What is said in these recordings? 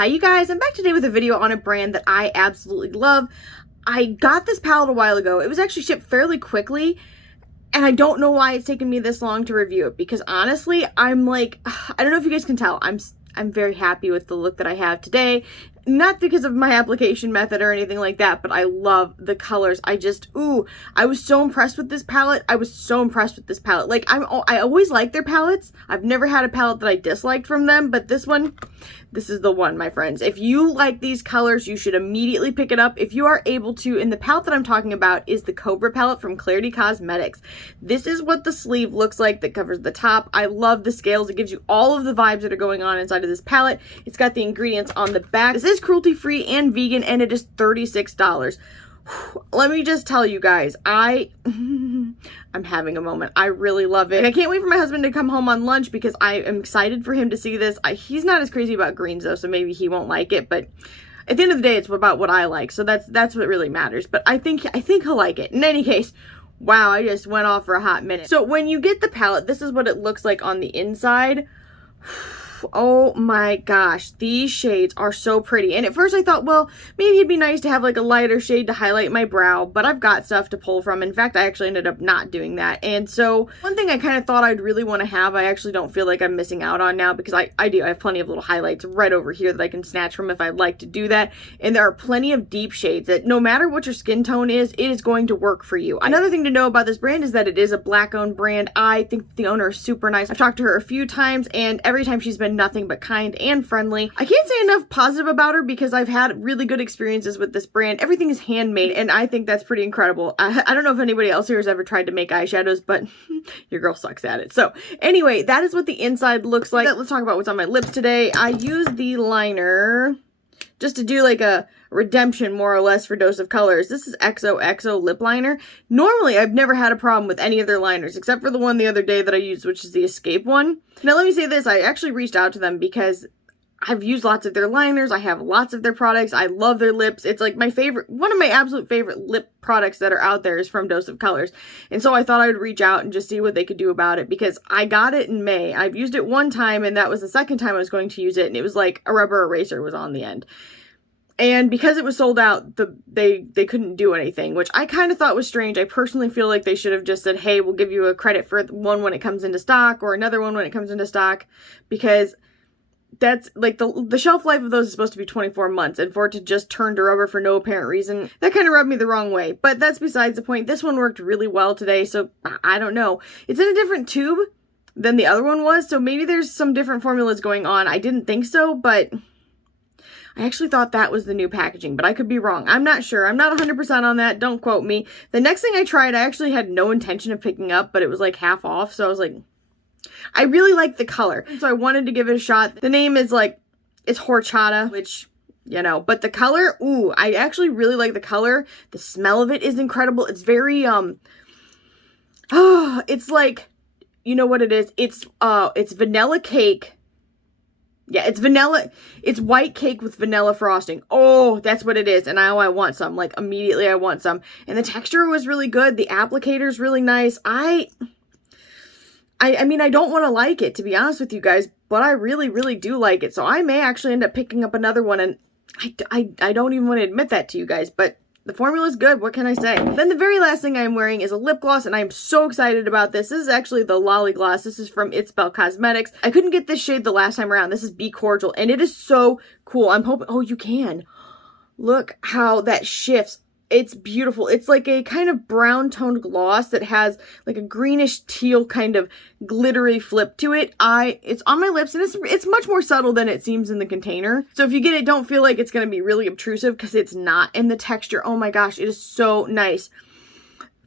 Hi you guys, I'm back today with a video on a brand that I absolutely love. I got this palette a while ago. It was actually shipped fairly quickly, and I don't know why it's taken me this long to review it, because honestly, I'm like, I don't know if you guys can tell, I'm very happy with the look that I have today. Not because of my application method or anything like that, but I love the colors. I was so impressed with this palette. Like, I always like their palettes. I've never had a palette that I disliked from them, but this is the one, my friends. If you like these colors, you should immediately pick it up if you are able to. And the palette that I'm talking about is the Cobra palette from Klarity Kosmetics. This is what the sleeve looks like that covers the top. I love the scales. It gives you all of the vibes that are going on inside of this palette. It's got the ingredients on the back. This is cruelty-free and vegan, and it is $36. Let me just tell you guys, I'm having a moment. I really love it. I can't wait for my husband to come home on lunch because I am excited for him to see this. He's not as crazy about greens though, so maybe he won't like it, but at the end of the day, it's about what I like, so that's what really matters. But I think he'll like it. In any case, wow, I just went off for a hot minute. So when you get the palette, this is what it looks like on the inside. Oh my gosh, these shades are so pretty. And at first I thought, well, maybe it'd be nice to have like a lighter shade to highlight my brow, but I've got stuff to pull from. In fact, I actually ended up not doing that. And so one thing I kind of thought I'd really want to have, I actually don't feel like I'm missing out on now, because I have plenty of little highlights right over here that I can snatch from if I'd like to do that. And there are plenty of deep shades that no matter what your skin tone is, it is going to work for you. Another thing to know about this brand is that it is a Black owned brand. I think the owner is super nice. I've talked to her a few times, and every time she's been nothing but kind and friendly. I can't say enough positive about her because I've had really good experiences with this brand. Everything is handmade, and I think that's pretty incredible. I don't know if anybody else here has ever tried to make eyeshadows, but your girl sucks at it. So anyway, that is what the inside looks like. Let's talk about what's on my lips today. I used the liner just to do like a redemption more or less for Dose of Colors. This is XOXO lip liner. Normally, I've never had a problem with any of their liners, except for the one the other day that I used, which is the Escape one. Now, let me say this. I actually reached out to them because I've used lots of their liners. I have lots of their products. I love their lips. It's like my favorite, one of my absolute favorite lip products that are out there is from Dose of Colors. And so I thought I would reach out and just see what they could do about it, because I got it in May. I've used it one time, and that was the second time I was going to use it, and it was like a rubber eraser was on the end. And because it was sold out, they couldn't do anything, which I kind of thought was strange. I personally feel like they should have just said, hey, we'll give you a credit for one when it comes into stock, or another one when it comes into stock, because that's like the shelf life of those is supposed to be 24 months, and for it to just turn to rubber for no apparent reason, that kind of rubbed me the wrong way. But that's besides the point. This one worked really well today, so I don't know. It's in a different tube than the other one was, so maybe there's some different formulas going on. I didn't think so, but I actually thought that was the new packaging, but I could be wrong. I'm not sure. I'm not 100% on that. Don't quote me. The next thing I tried, I actually had no intention of picking up, but it was like half off, so I was like, I really like the color, so I wanted to give it a shot. The name is like, it's horchata, which, you know, but the color, ooh, I actually really like the color. The smell of it is incredible. It's very, it's like, you know what it is? It's vanilla cake. Yeah, it's vanilla. It's white cake with vanilla frosting. Oh, that's what it is. And now I want some. Like, immediately I want some. And the texture was really good. The applicator's really nice. I mean, I don't want to like it, to be honest with you guys, but I really, really do like it. So I may actually end up picking up another one, and I don't even want to admit that to you guys, but the formula is good. What can I say? Then the very last thing I'm wearing is a lip gloss, and I'm so excited about this. This is actually the Lolly Gloss. This is from It's Belle Cosmetics. I couldn't get this shade the last time around. This is Be Cordial, and it is so cool. I'm hoping, oh, you can. Look how that shifts. It's beautiful. It's like a kind of brown toned gloss that has like a greenish teal kind of glittery flip to it. It's on my lips, and it's much more subtle than it seems in the container. So if you get it, don't feel like it's going to be really obtrusive, because it's not. And the texture, oh my gosh, it is so nice.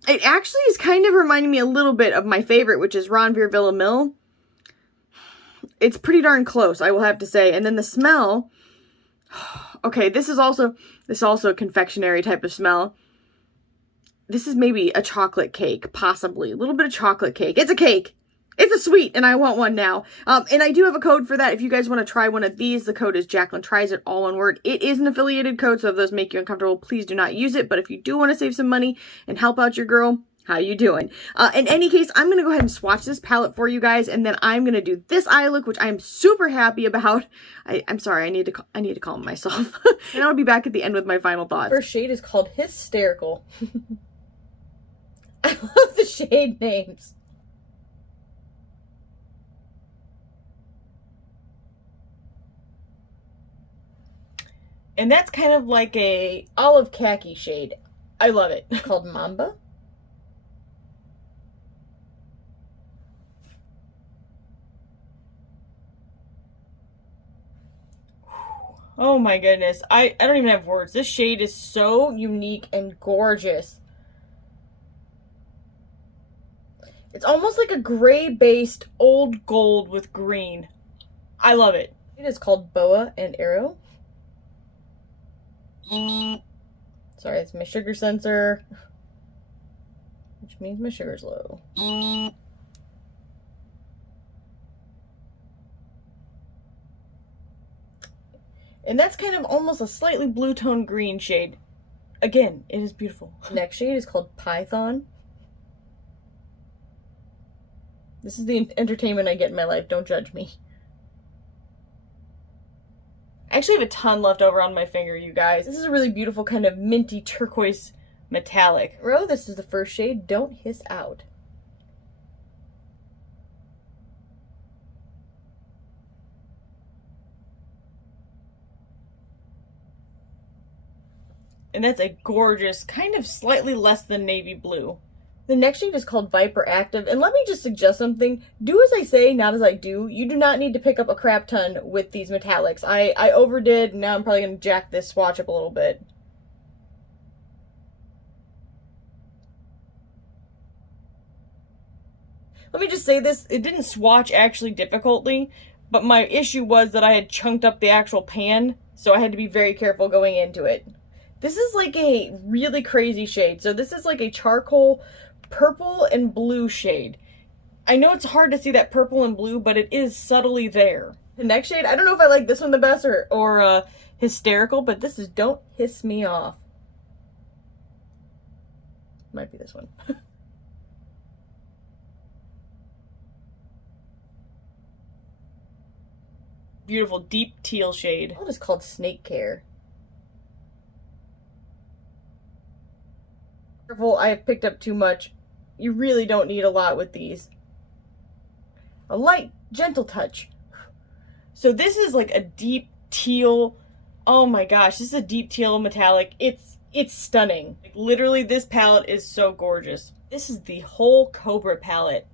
It actually is kind of reminding me a little bit of my favorite, which is Ranvier Villamil. It's pretty darn close, I will have to say. And then the smell, okay, this is also a confectionery type of smell. This is maybe a chocolate cake, possibly. A little bit of chocolate cake. It's a cake. It's a sweet, and I want one now. And I do have a code for that. If you guys want to try one of these, the code is Jaclyntriesit, all one word. It is an affiliated code, so if those make you uncomfortable, please do not use it. But if you do want to save some money and help out your girl, How you doing? In any case, I'm going to go ahead and swatch this palette for you guys, and then I'm going to do this eye look, which I'm super happy about. I'm sorry, I need to calm myself. And I'll be back at the end with my final thoughts. First shade is called Hysterical. I love the shade names. And that's kind of like a olive khaki shade. I love it. It's called Mamba. Oh my goodness. I don't even have words. This shade is so unique and gorgeous. It's almost like a gray-based old gold with green. I love it. It is called Boa and Arrow. Sorry, it's my sugar sensor, which means my sugar's low. And that's kind of almost a slightly blue tone green shade. Again, it is beautiful. Next shade is called Python. This is the entertainment I get in my life. Don't judge me. I actually have a ton left over on my finger, you guys. This is a really beautiful kind of minty turquoise metallic. This is the first shade, Don't Hiss Out. And that's a gorgeous, kind of slightly less than navy blue. The next shade is called Viper Active, and let me just suggest something. Do as I say, not as I do. You do not need to pick up a crap ton with these metallics. I overdid, and now I'm probably going to jack this swatch up a little bit. Let me just say this, it didn't swatch actually difficultly, but my issue was that I had chunked up the actual pan, so I had to be very careful going into it. This is like a really crazy shade. So this is like a charcoal purple and blue shade. I know it's hard to see that purple and blue, but it is subtly there. The next shade, I don't know if I like this one the best or Hysterical, but this is Don't Hiss Me Off. Might be this one. Beautiful deep teal shade. What is called Snake Care. Careful, I have picked up too much. You really don't need a lot with these. A light, gentle touch. So this is like a deep teal. Oh my gosh, this is a deep teal metallic. It's stunning. Like, literally, this palette is so gorgeous. This is the whole Cobra palette.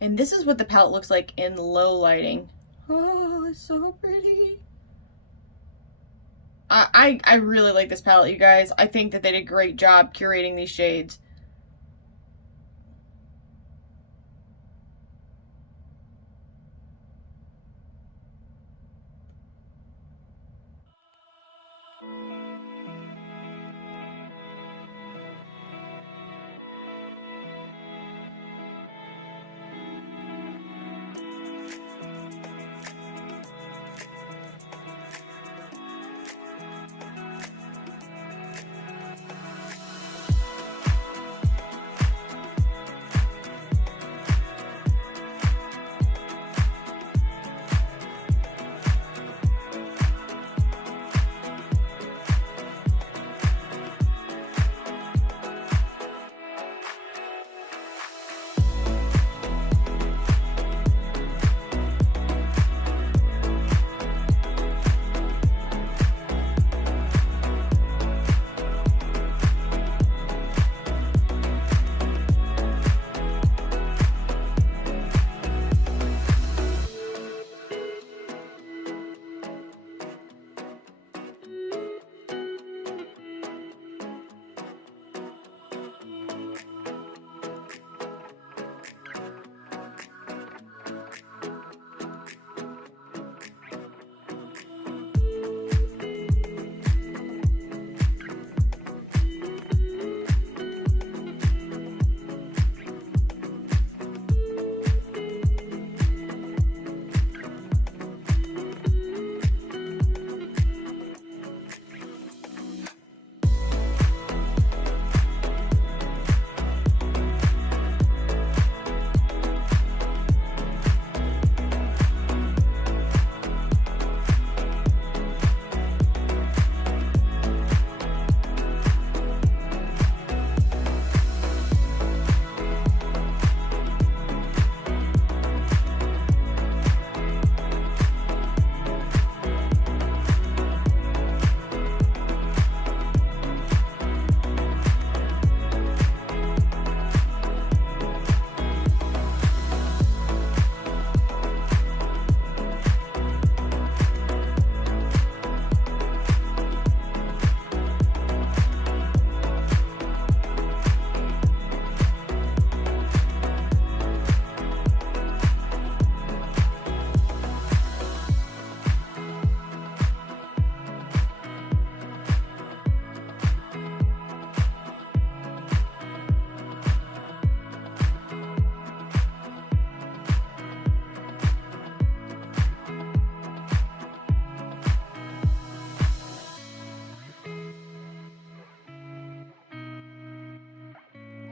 And this is what the palette looks like in low lighting. Oh, it's so pretty. I really like this palette, you guys. I think that they did a great job curating these shades.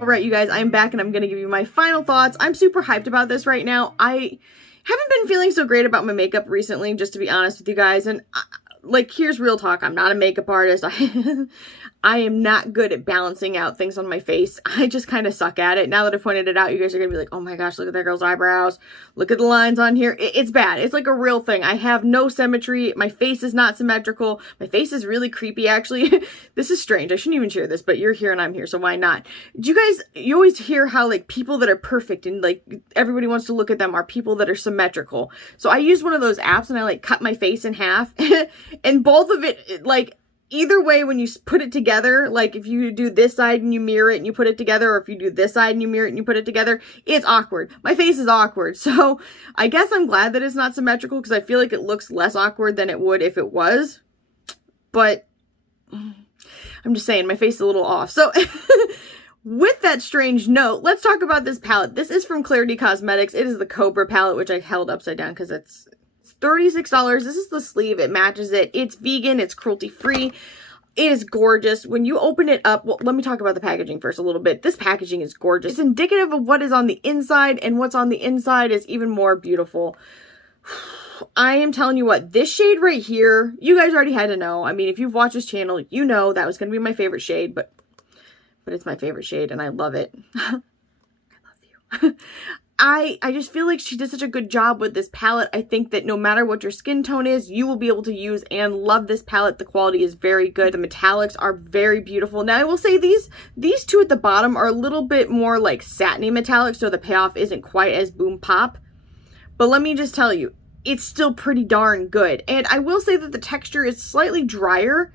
Alright, you guys, I'm back and I'm gonna give you my final thoughts. I'm super hyped about this right now. I haven't been feeling so great about my makeup recently, just to be honest with you guys, and like, here's real talk. I'm not a makeup artist. I am not good at balancing out things on my face. I just kind of suck at it. Now that I've pointed it out, you guys are going to be like, oh my gosh, look at that girl's eyebrows. Look at the lines on here. It's bad. It's like a real thing. I have no symmetry. My face is not symmetrical. My face is really creepy, actually. This is strange. I shouldn't even share this, but you're here and I'm here, so why not? Do you guys, you always hear how like people that are perfect and like everybody wants to look at them are people that are symmetrical. So I used one of those apps and I like cut my face in half and both of it, like, either way, when you put it together, like if you do this side and you mirror it and you put it together, or if you do this side and you mirror it and you put it together, it's awkward. My face is awkward. So I guess I'm glad that it's not symmetrical because I feel like it looks less awkward than it would if it was. But I'm just saying, my face is a little off. So with that strange note, let's talk about this palette. This is from Klarity Kosmetics. It is the Cobra palette, which I held upside down because it's $36. This is the sleeve. It matches it. It's vegan. It's cruelty-free. It is gorgeous. When you open it up, well, let me talk about the packaging first a little bit. This packaging is gorgeous. It's indicative of what is on the inside, and what's on the inside is even more beautiful. I am telling you what, this shade right here, you guys already had to know. I mean, if you've watched this channel, you know that was going to be my favorite shade, but it's my favorite shade, and I love it. I love you. I just feel like she did such a good job with this palette. I think that no matter what your skin tone is, you will be able to use and love this palette. The quality is very good. The metallics are very beautiful. Now, I will say these two at the bottom are a little bit more like satiny metallic, so the payoff isn't quite as boom pop. But let me just tell you, it's still pretty darn good. And I will say that the texture is slightly drier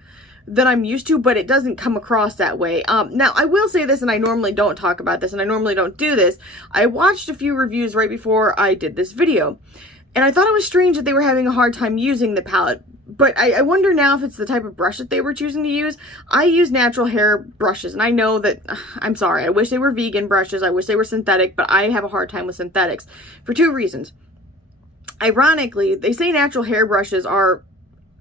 than I'm used to, but it doesn't come across that way. Now, I will say this, and I normally don't talk about this, and I normally don't do this. I watched a few reviews right before I did this video, and I thought it was strange that they were having a hard time using the palette, but I wonder now if it's the type of brush that they were choosing to use. I use natural hair brushes, and I know that, I'm sorry, I wish they were vegan brushes, I wish they were synthetic, but I have a hard time with synthetics for two reasons. Ironically, they say natural hair brushes are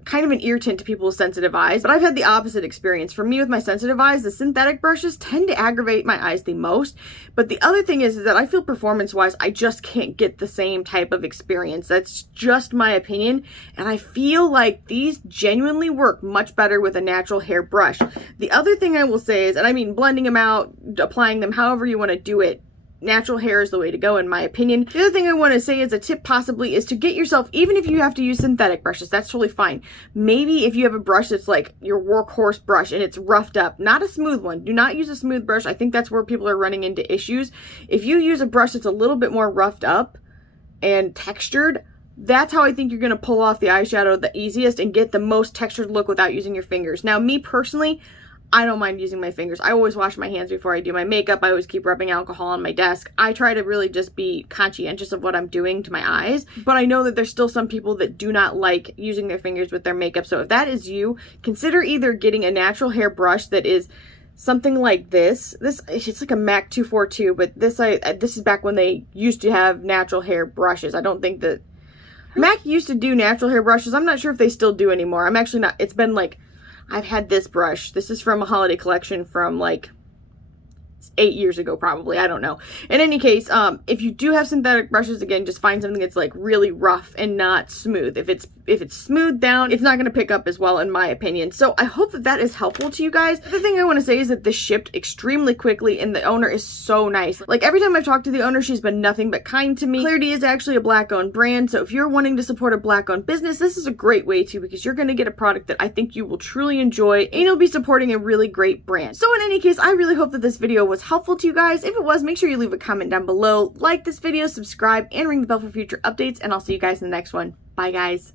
kind of an irritant to people with sensitive eyes, but I've had the opposite experience. For me, with my sensitive eyes, the synthetic brushes tend to aggravate my eyes the most. But the other thing is that I feel performance-wise, I just can't get the same type of experience. That's just my opinion, and I feel like these genuinely work much better with a natural hair brush. The other thing I will say is, and I mean blending them out, applying them however you want to do it, natural hair is the way to go, in my opinion. The other thing I want to say as a tip possibly is to get yourself, even if you have to use synthetic brushes, that's totally fine. Maybe if you have a brush that's like your workhorse brush and it's roughed up, not a smooth one. Do not use a smooth brush. I think that's where people are running into issues. If you use a brush that's a little bit more roughed up and textured, that's how I think you're going to pull off the eyeshadow the easiest and get the most textured look without using your fingers. Now, me personally, I don't mind using my fingers. I always wash my hands before I do my makeup. I always keep rubbing alcohol on my desk. I try to really just be conscientious of what I'm doing to my eyes. But I know that there's still some people that do not like using their fingers with their makeup. So if that is you, consider either getting a natural hair brush that is something like this. It's like a MAC 242, but this is back when they used to have natural hair brushes. I don't think that MAC used to do natural hair brushes. I'm not sure if they still do anymore. I'm actually not. It's been like, I've had this brush. This is from a holiday collection from like 8 years ago, probably. I don't know. In any case, if you do have synthetic brushes, again, just find something that's like really rough and not smooth. If it's smoothed down, it's not going to pick up as well, in my opinion. So I hope that that is helpful to you guys. The thing I want to say is that this shipped extremely quickly, and the owner is so nice. Like, every time I've talked to the owner, she's been nothing but kind to me. Klarity is actually a Black-owned brand, so if you're wanting to support a Black-owned business, this is a great way to, because you're going to get a product that I think you will truly enjoy, and you'll be supporting a really great brand. So in any case, I really hope that this video was helpful to you guys. If it was, make sure you leave a comment down below, like this video, subscribe, and ring the bell for future updates, and I'll see you guys in the next one. Bye, guys.